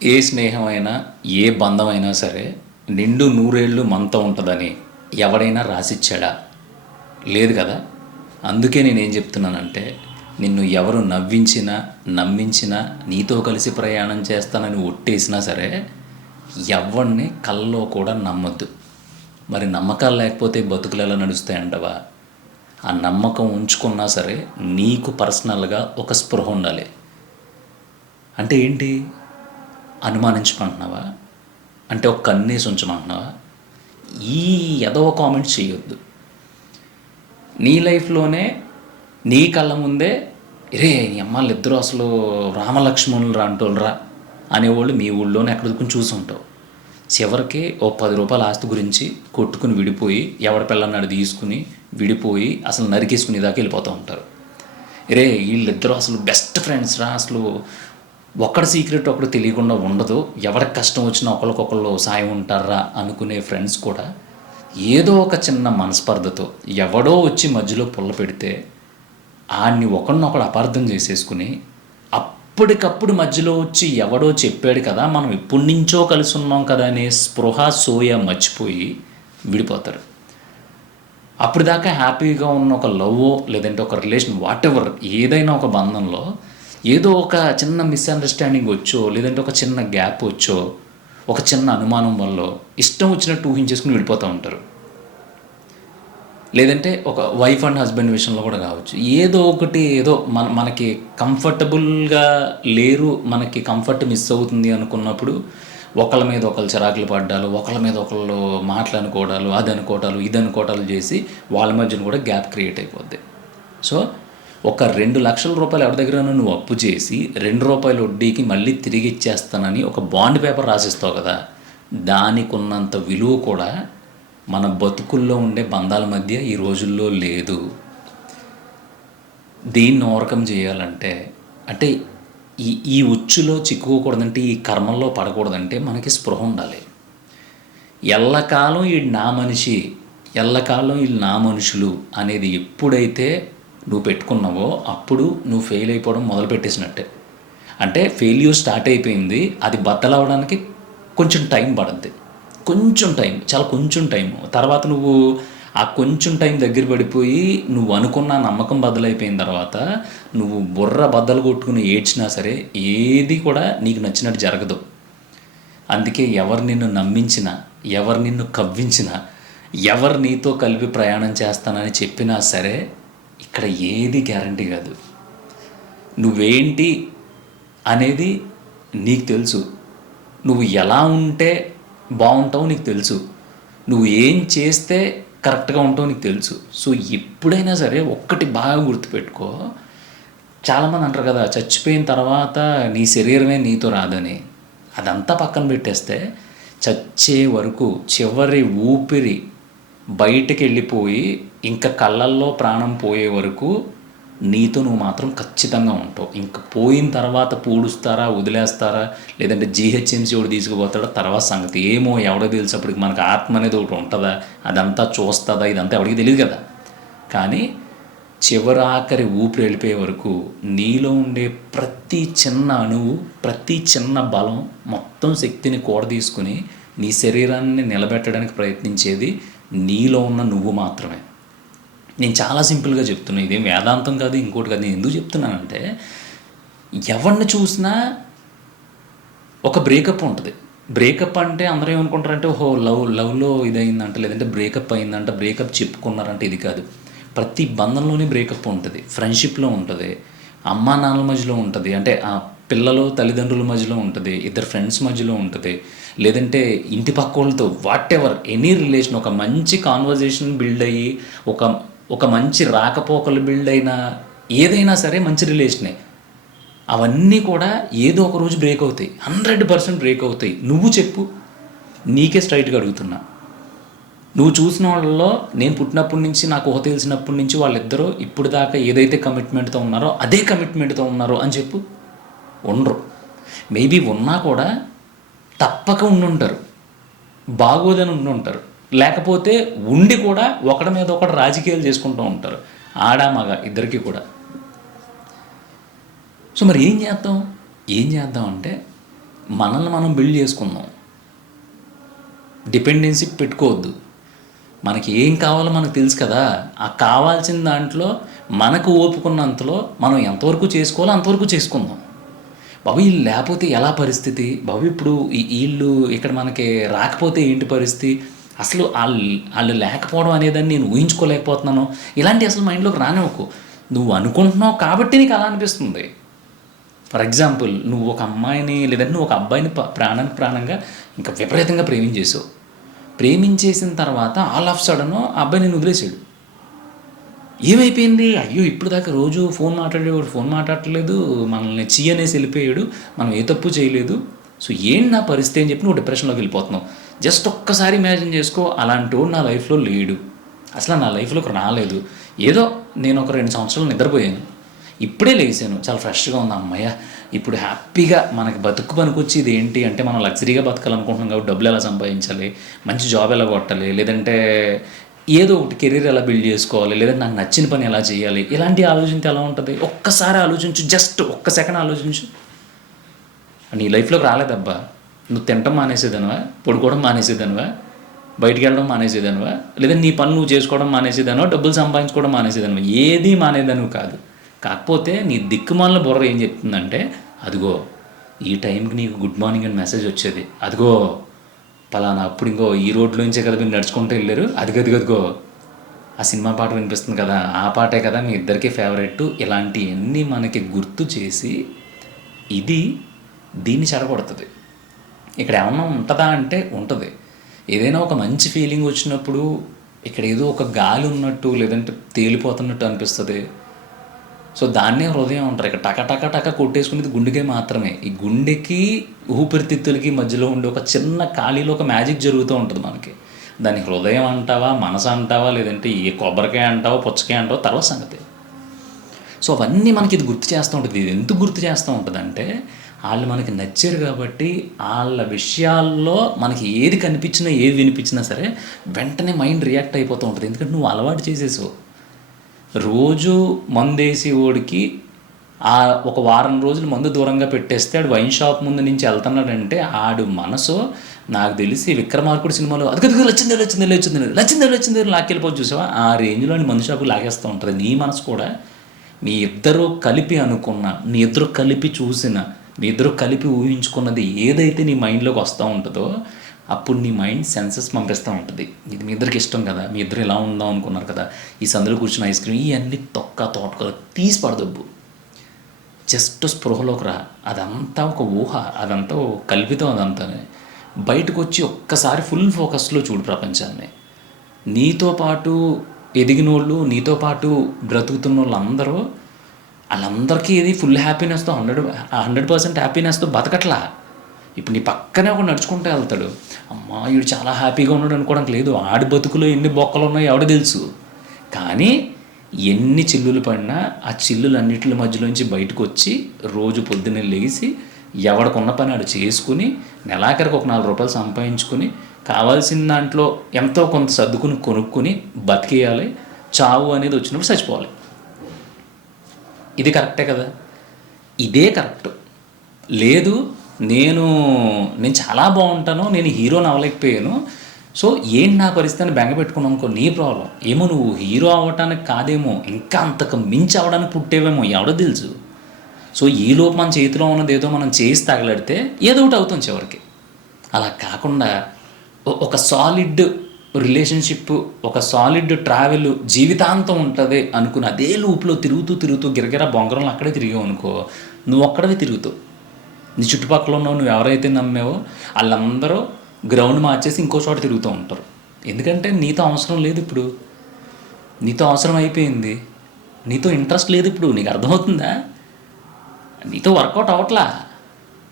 ఏ స్నేహమైనా ఏ బంధమైనా సరే నిండు నూరేళ్ళు మనతో ఉంటుందని ఎవడైనా రాసిచ్చాడా? లేదు కదా. అందుకే నేనేం చెప్తున్నానంటే, నిన్ను ఎవరు నవ్వించినా నమ్మించినా నీతో కలిసి ప్రయాణం చేస్తానని ఒట్టేసినా సరే ఎవరిని కల్లో కూడా నమ్మొద్దు. మరి నమ్మకాలు లేకపోతే బతుకులు ఎలా నడుస్తాయంటవా? ఆ నమ్మకం ఉంచుకున్నా సరే నీకు పర్సనల్గా ఒక స్పృహ ఉండాలి. అంటే ఏంటి? అనుమానించమంటున్నావా? అంటే ఒక కన్నేసి ఉంచమంటున్నావా? ఈ ఎదవ కామెంట్స్ చేయొద్దు. నీ లైఫ్లోనే నీ కళ్ళ ముందే రే నీ అమ్మాళ్ళు ఇద్దరు అసలు రామలక్ష్మణులు అంటోళ్ళరా అనేవాళ్ళు మీ ఊళ్ళోనే ఎక్కడ దుక్కుని చూసుంటావు. చివరికి ఓ 10 రూపాయల ఆస్తి గురించి కొట్టుకుని విడిపోయి ఎవడి పిల్లన్నాడు తీసుకుని విడిపోయి అసలు నరికేసుకుని దాకా వెళ్ళిపోతూ ఉంటారు. రే వీళ్ళిద్దరూ అసలు బెస్ట్ ఫ్రెండ్స్ రా, అసలు ఒకటి సీక్రెట్ ఒకటి తెలియకుండా ఉండదు, ఎవరికి కష్టం వచ్చినా ఒకరికొకళ్ళు సాయం ఉంటారా అనుకునే ఫ్రెండ్స్ కూడా ఏదో ఒక చిన్న మనస్పర్ధతో ఎవడో వచ్చి మధ్యలో పుల్ల పెడితే ఆడిని ఒకడినొకడు అపార్థం చేసేసుకుని అప్పటికప్పుడు మధ్యలో వచ్చి ఎవడో చెప్పాడు కదా మనం ఎప్పటి నుంచో కలిసి ఉన్నాం కదా అనే స్పృహ సోయ మర్చిపోయి విడిపోతారు. అప్పుడు దాకా హ్యాపీగా ఉన్న ఒక లవ్ లేదంటే ఒక రిలేషన్ వాట్ ఎవర్ ఏదైనా ఒక బంధంలో ఏదో ఒక చిన్న మిస్అండర్స్టాండింగ్ వచ్చో లేదంటే ఒక చిన్న గ్యాప్ వచ్చో ఒక చిన్న అనుమానం వల్ల ఇష్టం వచ్చినట్టు ఊహించేసుకుని విడిపోతూ ఉంటారు. లేదంటే ఒక వైఫ్ అండ్ హస్బెండ్ విషయంలో కూడా కావచ్చు. ఏదో ఒకటి ఏదో మనకి కంఫర్టబుల్గా లేరు, మనకి కంఫర్ట్ మిస్ అవుతుంది అనుకున్నప్పుడు ఒకళ్ళ మీద ఒకళ్ళు చిరాకులు పడ్డాలు, ఒకళ్ళ మీద ఒకళ్ళు మాటలు అనుకోవడాలు, అది అనుకోవటాలు ఇది అనుకోవటాలు చేసి వాళ్ళ మధ్యన కూడా గ్యాప్ క్రియేట్ అయిపోద్ది. సో ఒక 2,00,000 రూపాయలు ఎవరి దగ్గర నువ్వు అప్పు చేసి 2 రూపాయల వడ్డీకి మళ్ళీ తిరిగి ఇచ్చేస్తానని ఒక బాండ్ పేపర్ రాసిస్తావు కదా, దానికి ఉన్నంత విలువ కూడా మన బతుకుల్లో ఉండే బంధాల మధ్య ఈ రోజుల్లో లేదు. దీన్ని ఓవర్కమ్ చేయాలంటే అంటే ఈ ఉచ్చులో చిక్కుకోకూడదంటే ఈ కర్మల్లో పడకూడదంటే మనకి స్పృహ ఉండాలి. ఎల్లకాలం వీడు నా మనిషి, ఎల్లకాలం వీళ్ళు నా మనుషులు అనేది ఎప్పుడైతే నువ్వు పెట్టుకున్నావో అప్పుడు నువ్వు ఫెయిల్ అయిపోవడం మొదలుపెట్టేసినట్టే. అంటే ఫెయిల్యూర్ స్టార్ట్ అయిపోయింది, అది బద్దలవడానికి కొంచెం టైం పడుద్ది. కొంచెం టైం, చాలా కొంచెం టైం. తర్వాత నువ్వు ఆ కొంచెం టైం దగ్గర పడిపోయి నువ్వు అనుకున్న నమ్మకం బద్దలైపోయిన తర్వాత నువ్వు బుర్ర బద్దలు కొట్టుకుని ఏడ్చినా సరే ఏది కూడా నీకు నచ్చినట్టు జరగదు. అందుకే ఎవరు నిన్ను నమ్మించినా, ఎవరు నిన్ను కవ్వించినా, ఎవరు నీతో కలిపి ప్రయాణం చేస్తానని చెప్పినా సరే ఇక్కడ ఏది గ్యారంటీ కాదు. నువ్వేంటి అనేది నీకు తెలుసు, నువ్వు ఎలా ఉంటే బాగుంటావు నీకు తెలుసు, నువ్వు ఏం చేస్తే కరెక్ట్గా ఉంటావు నీకు తెలుసు. సో ఎప్పుడైనా సరే ఒక్కటి బాగా గుర్తుపెట్టుకో. చాలామంది అంటారు కదా చచ్చిపోయిన తర్వాత నీ శరీరమే నీతో రాదని. అదంతా పక్కన పెట్టేస్తే చచ్చే వరకు చివరి ఊపిరి బయటికి వెళ్ళిపోయి ఇంకా కళ్ళల్లో ప్రాణం పోయే వరకు నీతో నువ్వు మాత్రం ఖచ్చితంగా ఉంటావు. ఇంక పోయిన తర్వాత పూడుస్తారా వదిలేస్తారా లేదంటే జీహెచ్ఎంసీ ఒకటి తీసుకుపోతాడా తర్వాత సంగతి ఏమో ఎవడో తెలిసినప్పటికి మనకు ఆత్మ అనేది ఒకటి ఉంటుందా, అదంతా చూస్తుందా, ఇదంతా ఎవరికి తెలియదు కదా. కానీ చివరి ఆఖరి ఊపిరి వెళ్ళిపోయే వరకు నీలో ఉండే ప్రతి చిన్న అణువు, ప్రతి చిన్న బలం, మొత్తం శక్తిని కూడ తీసుకుని నీ శరీరాన్ని నిలబెట్టడానికి ప్రయత్నించేది నీలో ఉన్న నువ్వు మాత్రమే. నేను చాలా సింపుల్గా చెప్తున్నా, ఇదేం వేదాంతం కాదు ఇంకోటి కాదు. నేను ఎందుకు చెప్తున్నానంటే ఎవరిని చూసినా ఒక బ్రేకప్ ఉంటుంది. బ్రేకప్ అంటే అందరూ ఏమనుకుంటారంటే ఓహో లవ్లో ఇదైందంట లేదంటే బ్రేకప్ అయిందంట, బ్రేకప్ చెప్పుకున్నారంటే ఇది కాదు. ప్రతి బంధంలోనే బ్రేకప్ ఉంటుంది. ఫ్రెండ్షిప్లో ఉంటుంది, అమ్మా నాన్నల మధ్యలో ఉంటుంది, అంటే ఆ పిల్లలు తల్లిదండ్రుల మధ్యలో ఉంటుంది, ఇద్దరు ఫ్రెండ్స్ మధ్యలో ఉంటుంది, లేదంటే ఇంటి పక్క వాళ్ళతో వాట్ ఎవర్ ఎనీ రిలేషన్. ఒక మంచి కాన్వర్జేషన్ బిల్డ్ అయ్యి ఒక మంచి రాకపోకలు బిల్డ్ అయిన ఏదైనా సరే మంచి రిలేషనే. అవన్నీ కూడా ఏదో ఒక రోజు బ్రేక్ అవుతాయి, 100% బ్రేక్ అవుతాయి. నువ్వు చెప్పు, నీకే స్ట్రైట్గా అడుగుతున్నా. నువ్వు చూసిన వాళ్ళలో నేను పుట్టినప్పటి నుంచి నాకు ఊహ తెలిసినప్పటి నుంచి వాళ్ళిద్దరూ ఇప్పుడు దాకా ఏదైతే కమిట్మెంట్తో ఉన్నారో అదే కమిట్మెంట్తో ఉన్నారో అని చెప్పు. ఉండరు. మేబీ ఉన్నా కూడా తప్పక ఉండుంటారు, బాగోదని ఉండుంటారు. లేకపోతే ఉండి కూడా ఒకటి మీద ఒకటి రాజకీయాలు చేసుకుంటూ ఉంటారు, ఆడ మగ ఇద్దరికి కూడా. సో మరి ఏం చేద్దాం అంటే మనల్ని మనం బిల్డ్ చేసుకుందాం. డిపెండెన్సీ పెట్టుకోవద్దు. మనకి ఏం కావాలో మనకు తెలుసు కదా. ఆ కావాల్సిన దాంట్లో మనకు ఓపుకున్నంతలో మనం ఎంతవరకు చేసుకోవాలో అంతవరకు చేసుకుందాం. బాబు వీళ్ళు లేకపోతే ఎలా పరిస్థితి, బాబు ఇప్పుడు వీళ్ళు ఇక్కడ మనకి రాకపోతే ఏంటి పరిస్థితి, అసలు వాళ్ళు లేకపోవడం అనేదాన్ని నేను ఊహించుకోలేకపోతున్నాను. ఇలాంటి అసలు మైండ్లోకి రానివ్వకు. నువ్వు అనుకుంటున్నావు కాబట్టి నీకు అలా అనిపిస్తుంది. ఫర్ ఎగ్జాంపుల్, నువ్వు ఒక అమ్మాయిని లేదంటే నువ్వు ఒక అబ్బాయిని ప్రాణానికి ప్రాణంగా ఇంకా విపరీతంగా ప్రేమించేసావు. ప్రేమించేసిన తర్వాత ఆల్ ఆఫ్ సడన్ ఆ అబ్బాయి నేను వదిలేసాడు. ఏమైపోయింది, అయ్యో ఇప్పుడు దాకా రోజు ఫోన్ మాట్లాడేవాడు ఫోన్ మాట్లాడట్లేదు, మనల్ని అనేసి వెళ్ళిపోయాడు, మనం ఏ తప్పు చేయలేదు, సో ఏంటి నా పరిస్థితి అని చెప్పి నువ్వు డిప్రెషన్లోకి వెళ్ళిపోతున్నావు. జస్ట్ ఒక్కసారి ఇమాజిన్ చేసుకో, అలాంటి వాడు నా లైఫ్లో లేడు, అసలు నా లైఫ్లోకి రాలేదు. ఏదో నేను ఒక 2 సంవత్సరాలు నిద్రపోయాను, ఇప్పుడే లేచాను, చాలా ఫ్రెష్గా ఉంది, అమ్మయ్య ఇప్పుడు హ్యాపీగా మనకి బతుకు పనికొచ్చేది ఏంటి అంటే మనం లగ్జరీగా బతకాలనుకుంటున్నాం కాబట్టి డబ్బులు ఎలా సంపాదించాలి, మంచి జాబ్ ఎలా కొట్టాలి, లేదంటే ఏదో ఒకటి కెరీర్ ఎలా బిల్డ్ చేసుకోవాలి, లేదంటే నాకు నచ్చిన పని ఎలా చేయాలి, ఇలాంటి ఆలోచించి ఎలా ఉంటుంది. ఒక్కసారి ఆలోచించు, జస్ట్ ఒక్క సెకండ్ ఆలోచించు. నీ లైఫ్లోకి రాలేదబ్బా, నువ్వు తినటం మానేసేదనవా, పడుకోవడం మానేసేదనవా, బయటికి వెళ్ళడం మానేసేదనవా, లేదా నీ పనులు నువ్వు చేసుకోవడం మానేసేదనవా, డబ్బులు సంపాదించుకోవడం మానేసేదనవా, ఏది మానేదనువు కాదు. కాకపోతే నీ దిక్కుమాలిన బుర్ర ఏం చెప్తుందంటే, అదిగో ఈ టైంకి నీకు గుడ్ మార్నింగ్ అని మెసేజ్ వచ్చేది, అదిగో పలానా అప్పుడు ఇంకో ఈ రోడ్లోంచే కదా మీరు నడుచుకుంటూ వెళ్ళారు, అదిగదిగదిగో ఆ సినిమా పాట వినిపిస్తుంది కదా, ఆ పాటే కదా మీ ఇద్దరికీ ఫేవరెట్, ఇలాంటివన్నీ మనకి గుర్తు చేసి దీన్ని చెడగొడుతుంది. ఇక్కడ ఏమన్నా ఉంటుందా అంటే ఉంటుంది. ఏదైనా ఒక మంచి ఫీలింగ్ వచ్చినప్పుడు ఇక్కడ ఏదో ఒక గాలి ఉన్నట్టు లేదంటే తేలిపోతున్నట్టు అనిపిస్తుంది. సో దాన్నే హృదయం అంటారు. ఇక్కడ టక టక టక కొట్టేసుకునేది గుండెకే మాత్రమే. ఈ గుండెకి ఊపిరితిత్తులకి మధ్యలో ఉండే ఒక చిన్న ఖాళీలో ఒక మ్యాజిక్ జరుగుతూ ఉంటుంది మనకి. దాన్ని హృదయం అంటావా, మనసు అంటావా, లేదంటే ఏ కొబ్బరికాయ అంటావా, పుచ్చకాయ అంటావా, తర్వాత సంగతి. సో అవన్నీ మనకి ఇది గుర్తు చేస్తూ ఉంటుంది. ఇది ఎందుకు గుర్తు చేస్తూ ఉంటుంది అంటే, వాళ్ళు మనకి నచ్చారు కాబట్టి వాళ్ళ విషయాల్లో మనకి ఏది కనిపించినా ఏది వినిపించినా సరే వెంటనే మైండ్ రియాక్ట్ అయిపోతూ ఉంటుంది. ఎందుకంటే నువ్వు అలవాటు చేసేసావు. రోజు మందేసి ఓడికి ఒక వారం రోజులు మందు దూరంగా పెట్టేస్తే ఆడు వైన్ షాప్ ముందు నుంచి వెళ్తున్నాడంటే ఆడు మనసు నాకు తెలిసి విక్రమార్కుడు సినిమాలో అది లచ్చిందే లాక్కెళ్ళిపోయి చూసావా, ఆ రేంజ్లో మందు షాపు లాగేస్తూ ఉంటుంది. నీ మనసు కూడా మీ ఇద్దరు కలిపి అనుకున్న, మీ ఇద్దరు కలిపి చూసిన, మీ ఇద్దరు కలిపి ఊహించుకున్నది ఏదైతే నీ మైండ్లోకి వస్తూ ఉంటుందో అప్పుడు నీ మైండ్ సెన్సెస్ పంపిస్తూ ఉంటుంది. ఇది మీ ఇద్దరికి ఇష్టం కదా, మీ ఇద్దరు ఇలా ఉందాం అనుకున్నారు కదా, ఈ సందులో కూర్చున్న ఐస్ క్రీమ్ ఇవన్నీ తోటకూర తీసి పడదబ్బు, జస్ట్ స్పృహలోకి రా. అదంతా ఒక ఊహ, అదంతా కల్పితం, అదంతా బయటకు వచ్చి ఒక్కసారి ఫుల్ ఫోకస్లో చూడు ప్రపంచాన్ని. నీతో పాటు ఎదిగిన వాళ్ళు, నీతో పాటు బ్రతుకుతున్న వాళ్ళందరూ, వాళ్ళందరికీ ఇది ఫుల్ హ్యాపీనెస్తో 100% హ్యాపీనెస్తో బతకట్లా. ఇప్పుడు నీ పక్కనే ఒక నడుచుకుంటూ వెళ్తాడు, అమ్మా వీడు చాలా హ్యాపీగా ఉన్నాడు అనుకోవడానికి లేదు. ఆడి బతుకులో ఎన్ని బొక్కలు ఉన్నాయో ఎవడో తెలుసు. కానీ ఎన్ని చిల్లులు పడినా ఆ చిల్లులన్నిటి మధ్యలోంచి బయటకు వచ్చి రోజు పొద్దున్నే లేచి ఎవడికున్న పని ఆడు చేసుకుని నెలాఖరికి ఒక 4 రూపాయలు సంపాదించుకుని కావాల్సిన దాంట్లో ఎంతో కొంత సర్దుకుని కొనుక్కుని బతికేయాలి. చావు అనేది వచ్చినప్పుడు చచ్చిపోవాలి. ఇది కరెక్టే కదా, ఇదే కరెక్ట్. లేదు నేను చాలా బాగుంటాను, నేను హీరోని అవ్వలేకపోయాను, సో ఏంటి నా పరిస్థితి అని బెంగ పెట్టుకున్నాం అనుకో, నీ ప్రాబ్లం. ఏమో నువ్వు హీరో అవ్వటానికి కాదేమో, ఇంకా అంతకు మించి అవ్వడానికి పుట్టేవేమో, ఎవడో తెలుసు. సో ఈలోపు మన చేతిలో ఉన్నది ఏదో మనం చేసి తగలడితే ఏదో ఒకటి అవుతాం చివరికి. అలా కాకుండా ఒక సాలిడ్ రిలేషన్షిప్, ఒక సాలిడ్ ట్రావెల్ జీవితాంతం ఉంటుంది అనుకుని అదే లూప్లో తిరుగుతూ గిరగిర బొంగరంలో అక్కడే తిరిగావు అనుకో, నువ్వు ఒక్కడవే తిరుగుతావు. నీ చుట్టుపక్కల ఉన్నావు, నువ్వు ఎవరైతే నమ్మావో వాళ్ళందరూ గ్రౌండ్ మార్చేసి ఇంకో చోట తిరుగుతూ ఉంటారు. ఎందుకంటే నీతో అవసరం లేదు, ఇప్పుడు నీతో అవసరం అయిపోయింది, నీతో ఇంట్రెస్ట్ లేదు. ఇప్పుడు నీకు అర్థమవుతుందా? నీతో వర్కౌట్ అవ్వట్లా.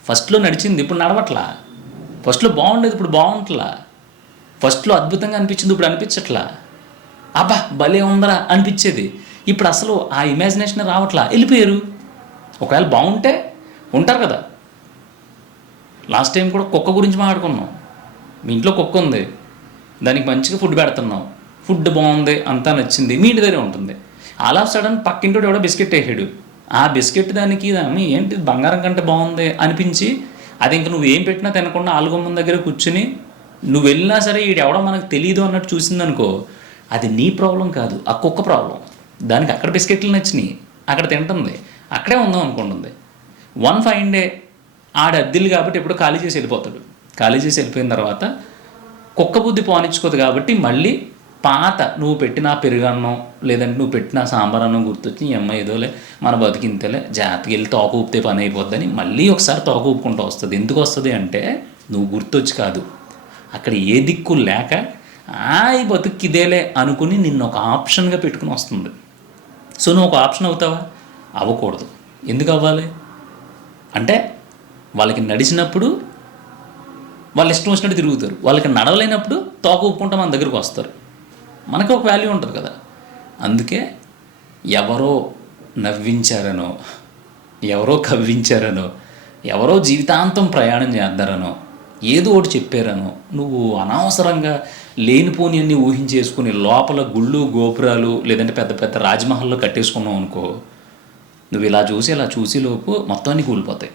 ఫస్ట్లో నడిచింది, ఇప్పుడు నడవట్లా. ఫస్ట్లో బాగుండేది, ఇప్పుడు బాగుంటలా. ఫస్ట్లో అద్భుతంగా అనిపించింది, ఇప్పుడు అనిపించట్లా. అబ్బా భలే ఉందరా అనిపించేది, ఇప్పుడు అసలు ఆ ఇమాజినేషన్ రావట్లా, వెళ్ళిపోయారు. ఒకవేళ బాగుంటే ఉంటారు కదా. లాస్ట్ టైం కూడా కుక్క గురించి మాట్లాడుకున్నాం. మీ ఇంట్లో కుక్క ఉంది, దానికి మంచిగా ఫుడ్ పెడుతున్నాం, ఫుడ్ బాగుంది, అంతా నచ్చింది, మీ ఇంటి దగ్గరే ఉంటుంది. ఆల్ ఆఫ్ సడన్ పక్కింటోడు ఎవడో బిస్కెట్ వేసాడు, ఆ బిస్కెట్ దానికి ఏంటి బంగారం కంటే బాగుంది అనిపించి అది ఇంక నువ్వేం పెట్టినా తినకుండా ఆలుగుమ్మం దగ్గర కూర్చుని నువ్వు వెళ్ళినా సరే ఎవడో మనకు తెలియదు అన్నట్టు చూసిందనుకో, అది నీ ప్రాబ్లం కాదు, ఆ కుక్క ప్రాబ్లం. దానికి అక్కడ బిస్కెట్లు నచ్చినాయి, అక్కడ తింటుంది, అక్కడే ఉందాం అనుకుంటుంది. వన్ ఫైన్ డే అద్దిల్లు కాబట్టి ఎప్పుడు ఖాళీ చేసి వెళ్ళిపోతాడు. ఖాళీ చేసి వెళ్ళిపోయిన తర్వాత కుక్క బుద్ధి పోనిచ్చుకోదు కాబట్టి మళ్ళీ పాత నువ్వు పెట్టిన పెరుగన్నం లేదంటే నువ్వు పెట్టిన సాంబార్ అన్నం గుర్తొచ్చి ఈ అమ్మాయి ఏదోలే మన బతికింతేలే జాగ్రత్తగా వెళ్ళి తోక ఊపితే పని అయిపోద్దని మళ్ళీ ఒకసారి తోక ఊపుకుంటూ వస్తుంది. ఎందుకు వస్తుంది అంటే నువ్వు గుర్తొచ్చి కాదు, అక్కడ ఏ దిక్కు లేక ఈ బతుకిదేలే అనుకుని నిన్ను ఒక ఆప్షన్గా పెట్టుకుని వస్తుంది. సో నువ్వు ఒక ఆప్షన్ అవుతావా? అవ్వకూడదు. ఎందుకు అవ్వాలి అంటే వాళ్ళకి నడిచినప్పుడు వాళ్ళు ఇష్టం వచ్చినట్టు తిరుగుతారు, వాళ్ళకి నడవలేనప్పుడు తోక ఊపుకుంటా మన దగ్గరికి వస్తారు. మనకు ఒక వాల్యూ ఉంటుంది కదా. అందుకే ఎవరో నవ్వించారనో, ఎవరో కవ్వించారనో, ఎవరో జీవితాంతం ప్రయాణం చేద్దారనో, ఏదో ఒకటి చెప్పారనో నువ్వు అనవసరంగా లేనిపోని అన్నీ ఊహించేసుకుని లోపల గుళ్ళు గోపురాలు లేదంటే పెద్ద పెద్ద రాజ్మహల్లో కట్టేసుకున్నావు అనుకో, నువ్వు ఇలా చూసి లోపు మొత్తం అన్నీ కూలిపోతాయి.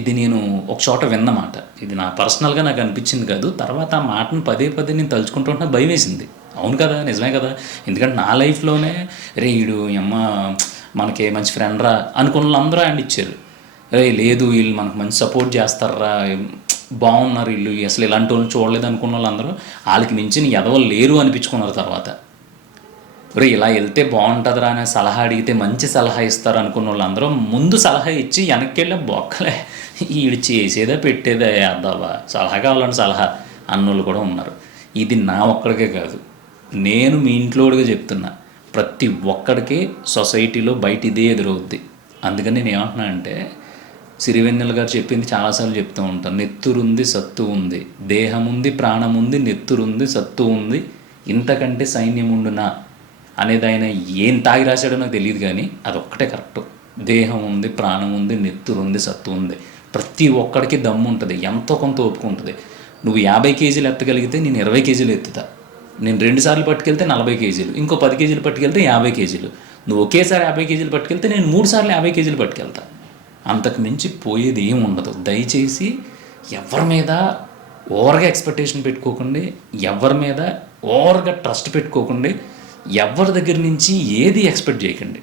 ఇది నేను ఒక చోట విన్నమాట. ఇది నా పర్సనల్గా నాకు అనిపించింది కాదు. తర్వాత ఆ మాటను పదే నేను తలుచుకుంటుంటే భయం వేసింది. అవును కదా, నిజమే కదా. ఎందుకంటే నా లైఫ్లోనే ఈడు అమ్మ మనకి మంచి ఫ్రెండ్ రా అనుకున్న వాళ్ళందరూ హ్యాండ్ ఇచ్చారు. లేదు వీళ్ళు మనకు మంచి సపోర్ట్ చేస్తారా, బాగున్నారు వీళ్ళు, అసలు ఇలాంటి వాళ్ళని చూడలేదు అనుకున్న వాళ్ళందరూ వాళ్ళకి మించిన ఎదవలు లేరు అనిపించుకున్నారు. తర్వాత ఇలా వెళ్తే బాగుంటుందిరా అనే సలహా అడిగితే మంచి సలహా ఇస్తారు అనుకున్న వాళ్ళందరూ ముందు సలహా ఇచ్చి వెనక్కి వెళ్ళే బొక్కలే వీడు చేసేదా పెట్టేదా అద్దావా సలహా కావాలని సలహా అన్నోళ్ళు కూడా ఉన్నారు. ఇది నా ఒక్కడికే కాదు, నేను మీ ఇంట్లోడిగా చెప్తున్నా, ప్రతి ఒక్కడికి సొసైటీలో బయట ఇదే ఎదురవుద్ది. అందుకని నేను ఏమంటున్నా అంటే సిరివెన్నెల గారు చెప్పింది చాలాసార్లు చెప్తూ ఉంటాను. నెత్తురుంది సత్తు ఉంది, దేహం ఉంది ప్రాణం ఉంది, నెత్తురుంది సత్తు ఉంది, ఇంతకంటే సైన్యం ఉండునా అనేది ఆయన ఏం తాగి రాశాడో నాకు తెలియదు, కానీ అదొక్కటే కరెక్ట్. దేహం ఉంది ప్రాణం ఉంది నెత్తురు ఉంది సత్తు ఉంది. ప్రతి ఒక్కడికి దమ్ము ఉంటుంది, ఎంతో కొంత ఓపిక ఉంటుంది. నువ్వు 50 కేజీలు ఎత్తగలిగితే నేను 20 కేజీలు ఎత్తుతా. నేను 2 సార్లు పట్టుకెళ్తే 40 కేజీలు, ఇంకో 10 కేజీలు పట్టుకెళ్తే 50 కేజీలు. నువ్వు ఒకేసారి 50 కేజీలు పట్టుకెళ్తే నేను 3 సార్లు 50 కేజీలు పట్టుకెళ్తా. అంతకు మించి పోయేది ఏమి ఉండదు. దయచేసి ఎవరి మీద ఓవర్గా ఎక్స్పెక్టేషన్ పెట్టుకోకండి, ఎవరి మీద ఓవర్గా ట్రస్ట్ పెట్టుకోకండి, ఎవరి దగ్గర నుంచి ఏది ఎక్స్పెక్ట్ చేయకండి.